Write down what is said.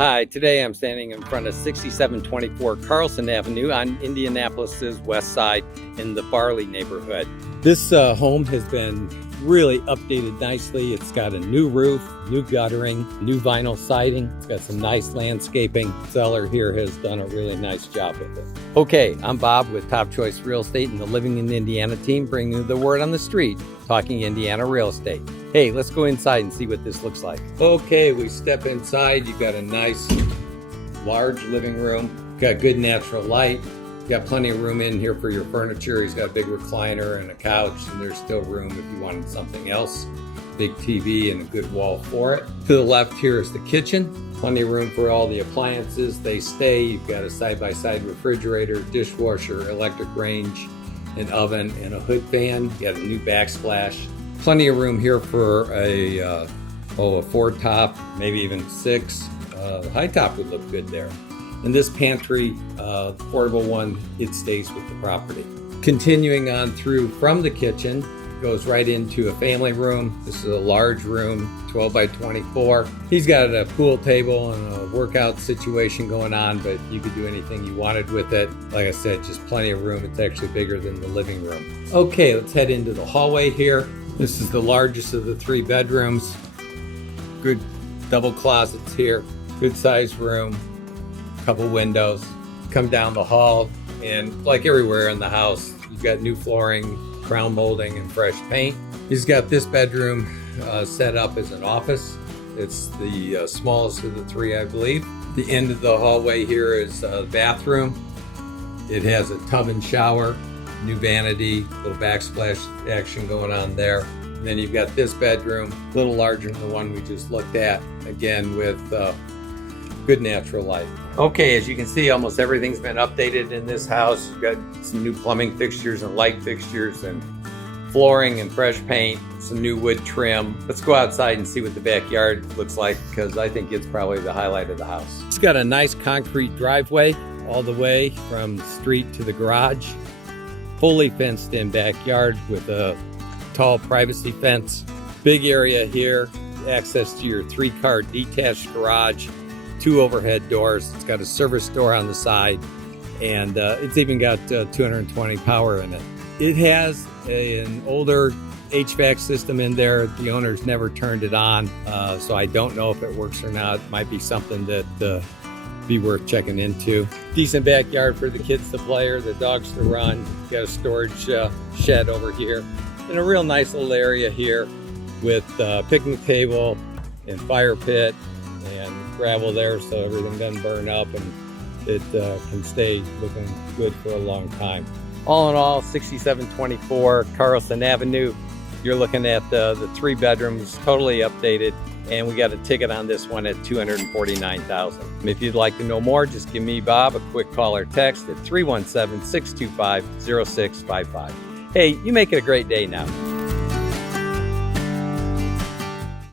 Hi, today I'm standing in front of 6724 Carlson Avenue on Indianapolis's west side in the Farley neighborhood. This home has been really updated nicely. It's got a new roof, new guttering, new vinyl siding. It's got some nice landscaping. The seller here has done a really nice job with it. Okay, I'm Bob with Top Choice Real Estate and the Living in Indiana team, bringing you the word on the street, talking Indiana real estate. Hey, let's go inside and see what this looks like. Okay, we step inside. You've got a nice, large living room. Got good natural light. Got plenty of room in here for your furniture. He's got a big recliner and a couch, and there's still room if you wanted something else. Big TV and a good wall for it. To the left here is the kitchen. Plenty of room for all the appliances. They stay. You've got a side-by-side refrigerator, dishwasher, electric range, an oven, and a hood fan. You got a new backsplash. Plenty of room here for a 4-top, maybe even 6. High top would look good there. And this pantry, the portable one, it stays with the property. Continuing on through from the kitchen, goes right into a family room. This is a large room, 12 by 24. He's got a pool table and a workout situation going on, but you could do anything you wanted with it. Like I said, just plenty of room. It's actually bigger than the living room. Okay, let's head into the hallway here. This is the largest of the 3 bedrooms. Good double closets here. Good sized room. Couple windows. Come down the hall, and like everywhere in the house, you've got new flooring, crown molding, and fresh paint. He's got this bedroom set up as an office. It's the smallest of the 3, I believe. The end of the hallway here is a bathroom. It has a tub and shower, new vanity, little backsplash action going on there. And then you've got this bedroom, a little larger than the one we just looked at, again with good natural light. Okay, as you can see, almost everything's been updated in this house. You've got some new plumbing fixtures and light fixtures and flooring and fresh paint, some new wood trim. Let's go outside and see what the backyard looks like, because I think it's probably the highlight of the house. It's got a nice concrete driveway all the way from the street to the garage. Fully fenced in backyard with a tall privacy fence. Big area here, access to your 3-car detached garage. 2 overhead doors. It's got a service door on the side, and it's even got 220 power in it. It has an older HVAC system in there. The owner's never turned it on, so I don't know if it works or not. It might be something that be worth checking into. Decent backyard for the kids to play or the dogs to run. Got a storage shed over here, and a real nice little area here with picnic table and fire pit and gravel there, so everything doesn't burn up and it can stay looking good for a long time. All in all, 6724 Carlson Avenue. You're looking at the 3 bedrooms, totally updated, and we got a ticket on this one at $249,000. If you'd like to know more, just give me, Bob, a quick call or text at 317-625-0655. Hey, you make it a great day now.